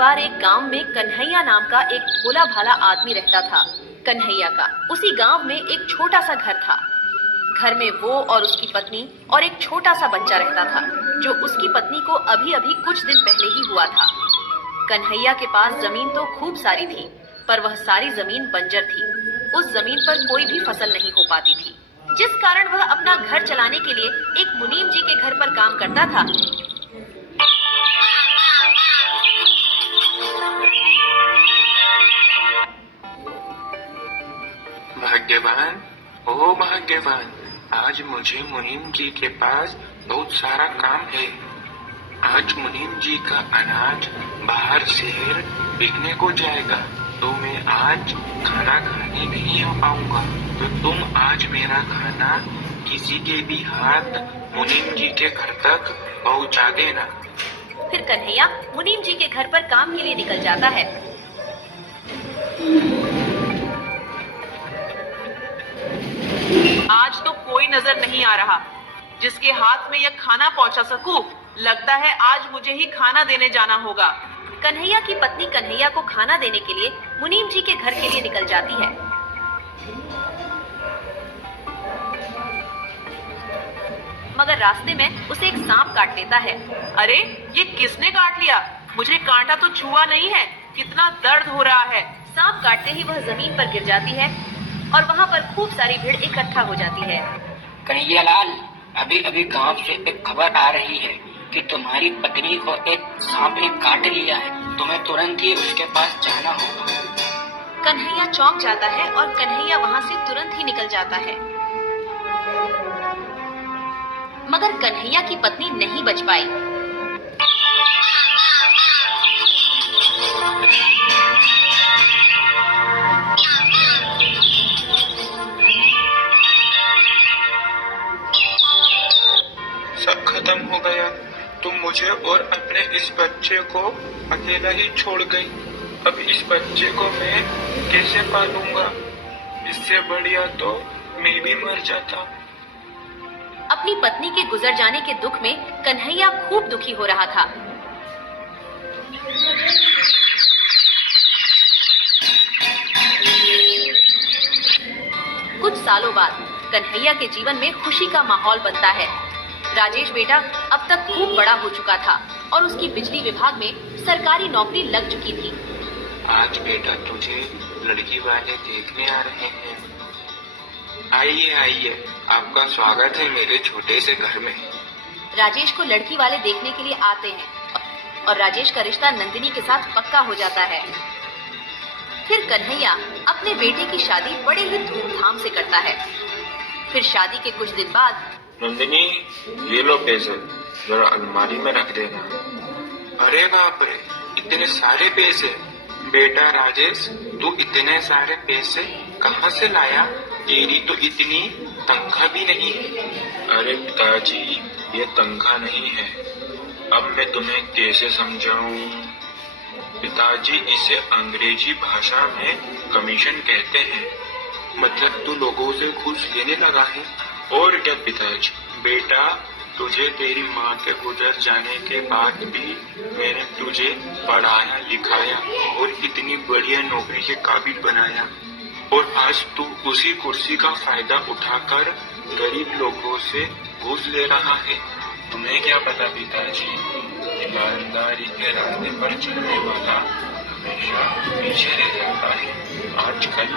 बार एक गांव में कन्हैया नाम का एक भोला भाला आदमी रहता था। कन्हैया का उसी गांव में एक छोटा सा घर था। घर में वो और उसकी पत्नी और एक छोटा सा बच्चा रहता था, जो उसकी पत्नी को अभी अभी कुछ दिन पहले ही हुआ था। कन्हैया के पास जमीन तो खूब सारी थी, पर वह सारी जमीन बंजर थी। उस जमीन पर कोई भी फसल नहीं हो पाती थी, जिस कारण वह अपना घर चलाने के लिए एक मुनीम जी के घर पर काम करता था। भाग्यवान, ओ भाग्यवान, आज मुझे मुनीम जी के पास बहुत सारा काम है। आज मुनीम जी का अनाज बाहर शहर बिकने को जाएगा, तो मैं आज खाना खाने नहीं आ पाऊंगा। तो तुम आज मेरा खाना किसी के भी हाथ मुनीम जी के घर तक पहुंचा देना। फिर कन्हैया मुनीम जी के घर पर काम के लिए निकल जाता है। आज तो कोई नजर नहीं आ रहा जिसके हाथ में यह खाना पहुंचा सकूं। लगता है आज मुझे ही खाना देने जाना होगा। कन्हैया की पत्नी कन्हैया को खाना देने के लिए मुनीम जी के घर के लिए निकल जाती है। मगर रास्ते में उसे एक सांप काट लेता है। अरे ये किसने काट लिया? मुझे कांटा तो छुआ नहीं है। कितना दर्द हो रहा है। सांप काटते ही वह जमीन पर गिर जाती है और वहाँ पर खूब सारी भीड़ इकट्ठा हो जाती है। कन्हैया लाल, अभी अभी गांव से एक खबर आ रही है कि तुम्हारी पत्नी को एक सांप ने काट लिया है। तुम्हें तुरंत ही उसके पास जाना होगा। कन्हैया चौंक जाता है और कन्हैया वहाँ से तुरंत ही निकल जाता है। मगर कन्हैया की पत्नी नहीं बच पाई। सब खत्म हो गया। तुम मुझे और अपने इस बच्चे को अकेला ही छोड़ गई। अब इस बच्चे को मैं कैसे पालूंगा? इससे बढ़िया तो मैं भी मर जाता। अपनी पत्नी के गुजर जाने के दुख में कन्हैया खूब दुखी हो रहा था। कुछ सालों बाद कन्हैया के जीवन में खुशी का माहौल बनता है। राजेश बेटा अब तक खूब बड़ा हो चुका था और उसकी बिजली विभाग में सरकारी नौकरी लग चुकी थी। आज बेटा तुझे लड़की वाले देखने आ रहे हैं। आइए आइए, आपका स्वागत है मेरे छोटे से घर में। राजेश को लड़की वाले देखने के लिए आते हैं और राजेश का रिश्ता नंदिनी के साथ पक्का हो जाता है। फिर कन्हैया अपने बेटे की शादी बड़े ही धूमधाम से करता है। फिर शादी के कुछ दिन बाद, नंदिनी, ये लो पैसे, जरा अलमारी में रख देना। अरे बाप रे, इतने सारे पैसे! बेटा राजेश, तू इतने सारे पैसे कहाँ से लाया? तेरी तो इतनी तनख्वाह भी नहीं है। अरे पिताजी, ये तनख्वाह नहीं है। अब मैं तुम्हें कैसे समझाऊं? पिताजी, इसे अंग्रेजी भाषा में कमीशन कहते हैं। मतलब तू लोगों से घूस लेने लगा है? और क्या पिताजी? बेटा, तुझे तेरी माँ के गुजर जाने के बाद भी मैंने तुझे पढ़ाया लिखाया और इतनी बढ़िया नौकरी के काबिल बनाया, और आज तू उसी कुर्सी का फायदा उठाकर गरीब लोगों से घूस ले रहा है। तुम्हें क्या पता पिताजी, ईमानदारी के रास्ते पर चलने वाला हमेशा पीछे रह जाता है। आजकल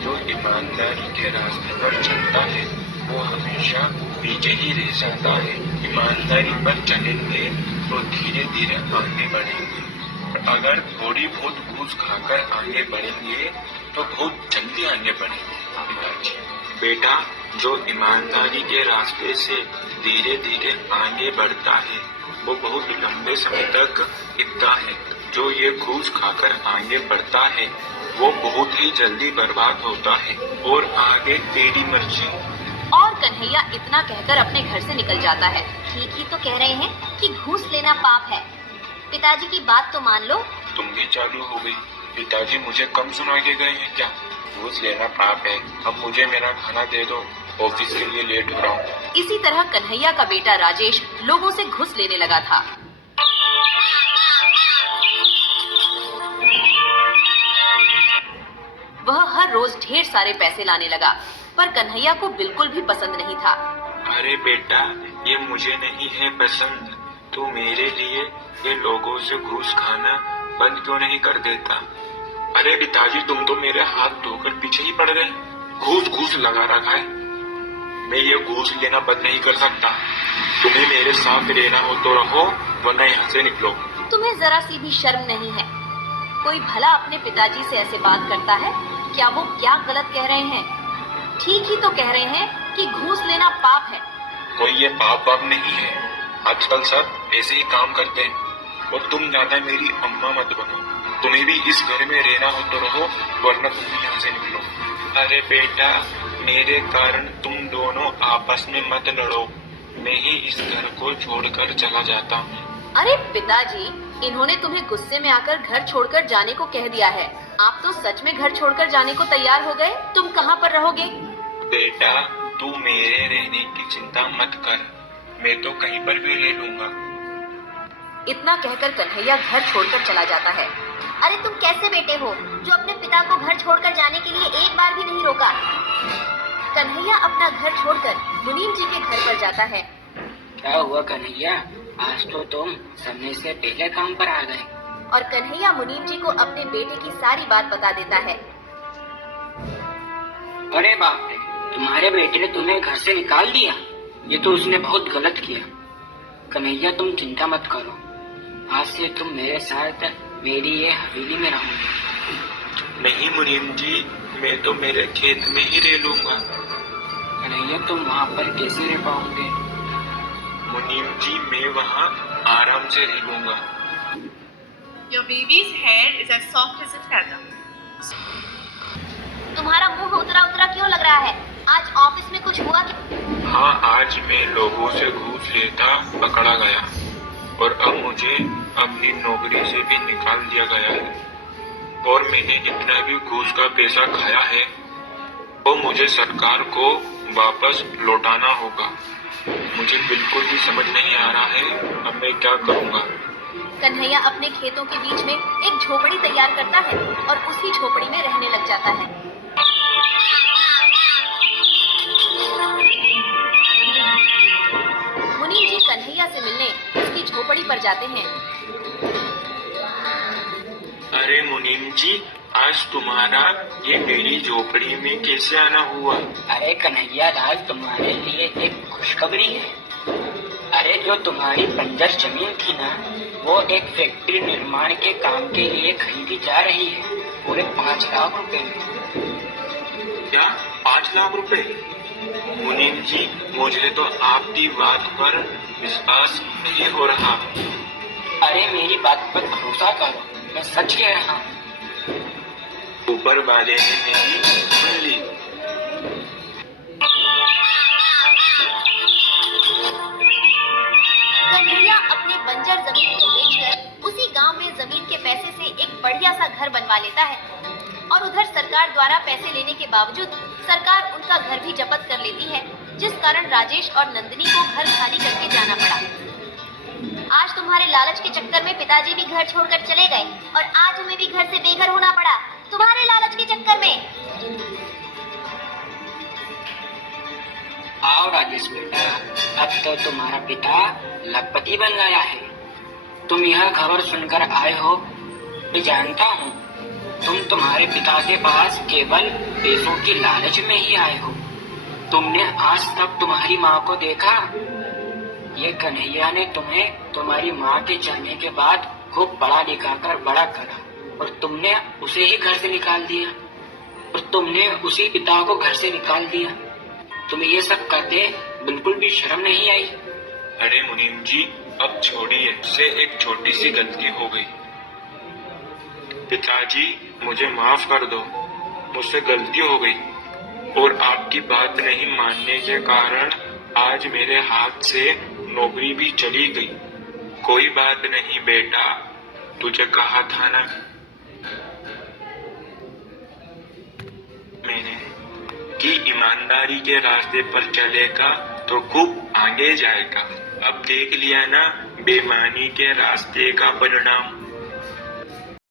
जो ईमानदारी के रास्ते पर चलता है वो हमेशा पीछे ही रह जाता है। ईमानदारी पर चलेंगे तो धीरे धीरे आगे बढ़ेंगे, और अगर थोड़ी बहुत घूस खाकर आगे बढ़ेंगे तो बहुत जल्दी आगे बढ़ेंगे। पिताजी, बेटा, जो ईमानदारी के रास्ते से धीरे धीरे आगे बढ़ता है वो बहुत लंबे समय तक टिकता है। जो ये घूस खाकर आगे बढ़ता है वो बहुत ही जल्दी बर्बाद होता है। और आगे तेरी मर्जी। और कन्हैया इतना कहकर अपने घर से निकल जाता है। ठीक ही तो कह रहे हैं कि घूस लेना पाप है। पिताजी की बात तो मान लो। तुम भी चालू हो गई। पिताजी मुझे कम सुना के गए हैं क्या? घूस लेना पाप है। अब मुझे मेरा खाना दे दो, ऑफिस के लिए लेट हो रहा हूँ। इसी तरह कन्हैया का बेटा राजेश लोगों से घूस लेने लगा था। वह हर रोज ढेर सारे पैसे लाने लगा, पर कन्हैया को बिल्कुल भी पसंद नहीं था। अरे बेटा, ये मुझे नहीं है पसंद। तू मेरे लिए ये लोगों से घूस खाना बंद क्यों नहीं कर देता? अरे पिताजी, तुम तो मेरे हाथ धोकर पीछे ही पड़ गए। घूस घूस लगा रखा है। मैं ये घूस लेना बंद नहीं कर सकता। तुम्हें मेरे साथ रहना हो तो रहो, वरना यहाँ से निकलो। तुम्हें जरा सी भी शर्म नहीं है? कोई भला अपने पिताजी से ऐसे बात करता है? क्या वो क्या गलत कह रहे हैं? ठीक ही तो कह रहे हैं कि घूस लेना पाप है। कोई ये पाप वाप नहीं है। आजकल सब ऐसे ही काम करते हैं। और तुम ज्यादा मेरी अम्मा मत बनो। तुम्हें भी इस घर में रहना हो तो रहो, वरना तुम भी यहाँ से निकलो। अरे बेटा, मेरे कारण तुम दोनों आपस में मत लड़ो। मैं ही इस घर को छोड़कर चला जाता हूँ। अरे पिताजी, इन्होंने तुम्हें गुस्से में आकर घर छोड़कर जाने को कह दिया है। आप तो सच में घर छोड़कर जाने को तैयार हो गए? तुम कहाँ पर रहोगे? बेटा, तू मेरे रहने की चिंता मत कर। मैं तो कहीं पर भी रह लूंगा। इतना कहकर कन्हैया घर छोड़कर चला जाता है। अरे तुम कैसे बेटे हो जो अपने पिता को घर छोड़कर जाने के लिए एक बार भी नहीं रोका? कन्हैया अपना घर छोड़कर मुनीम जी के घर पर जाता है। क्या हुआ कन्हैया, आज तो तुम समय से पहले काम पर आ गए। और कन्हैया मुनीम जी को अपने बेटे की सारी बात बता देता है। अरे बाप रे, तुम्हारे बेटे ने तुम्हें घर से निकाल दिया। ये तो उसने बहुत गलत किया। कन्हैया, तुम चिंता मत करो। आज से तुम मेरे साथ मेरी ये हवेली में रहोगे। नहीं मुनीम जी, मैं तो मेरे खेत में ही रह लूंगा। कन्हैया, तुम वहाँ पर कैसे रह पाओगे? मुनीम जी, मैं वहाँ आराम से रह लूंगा। Your baby's hair is as soft as a feather. तुम्हारा मुंह उतरा उतरा क्यों लग रहा है? आज ऑफिस में कुछ हुआ क्या? हाँ, आज मैं लोगों से घूस लेता पकड़ा गया और अब मुझे अपनी नौकरी से भी निकाल दिया गया है। और मैंने जितना भी घूस का पैसा खाया है वो मुझे सरकार को वापस लौटाना होगा। मुझे बिल्कुल भी समझ नहीं आ रहा है अब मैं क्या करूँगा। कन्हैया अपने खेतों के बीच में एक झोपड़ी तैयार करता है और उसी झोपड़ी में रहने लग जाता है। मुनीम जी कन्हैया से मिलने उसकी झोपड़ी पर जाते हैं। अरे मुनीम जी, आज तुम्हारा ये मेरी झोपड़ी में कैसे आना हुआ? अरे कन्हैया, आज तुम्हारे लिए एक खुशखबरी है। अरे जो तुम्हारी बंजर जमीन थी ना, वो एक फैक्ट्री निर्माण के काम के लिए खरीदी जा रही है, पूरे 5 लाख रुपए में। क्या 5 लाख रुपए? मुनीम जी, मुझे तो आपकी बात पर विश्वास नहीं हो रहा। अरे मेरी बात पर भरोसा करो, मैं सच कह रहा हूँ। ऊपर वाले ने मेरी सुन ली। कन्हैया अपने बंजर जमीन को बेचकर उसी गांव में जमीन के पैसे से एक बढ़िया सा घर बनवा लेता है। और उधर सरकार द्वारा पैसे लेने के बावजूद सरकार उनका घर भी जब्त कर लेती है, जिस कारण राजेश और नंदिनी को घर खाली करके जाना पड़ा। आज तुम्हारे लालच के चक्कर में पिताजी भी घर छोड़कर चले गए और आज हमें भी घर से बेघर होना पड़ा तुम्हारे लालच के चक्कर में। आओ राजेश बेटा, अब तो तुम्हारा पिता लखपति बन गया है। तुम यह खबर सुनकर आए हो, मैं जानता हूँ। तुम तुम्हारे पिता के पास केवल पैसों की लालच में ही आए हो। तुमने आज तक तुम्हारी माँ को देखा? ये कन्हैया ने तुम्हें तुम्हारी माँ के जाने के बाद खूब पढ़ा लिखा कर बड़ा करा और तुमने उसे ही घर से निकाल दिया और तुमने उसी पिता को घर से निकाल दिया। तुम्हें ये सब करते बिल्कुल भी शर्म नहीं आई? अरे मुनीम जी, अब छोड़िए, इससे एक छोटी सी गलती हो गई। पिताजी, मुझे माफ कर दो, मुझसे गलती हो गई और आपकी बात नहीं मानने के कारण आज मेरे हाथ से नौकरी भी चली गई। कोई बात नहीं बेटा, तुझे कहा था ना मैंने कि ईमानदारी के रास्ते पर चलेगा तो खूब आगे जाएगा। अब देख लिया ना बेईमानी के रास्ते का परिणाम।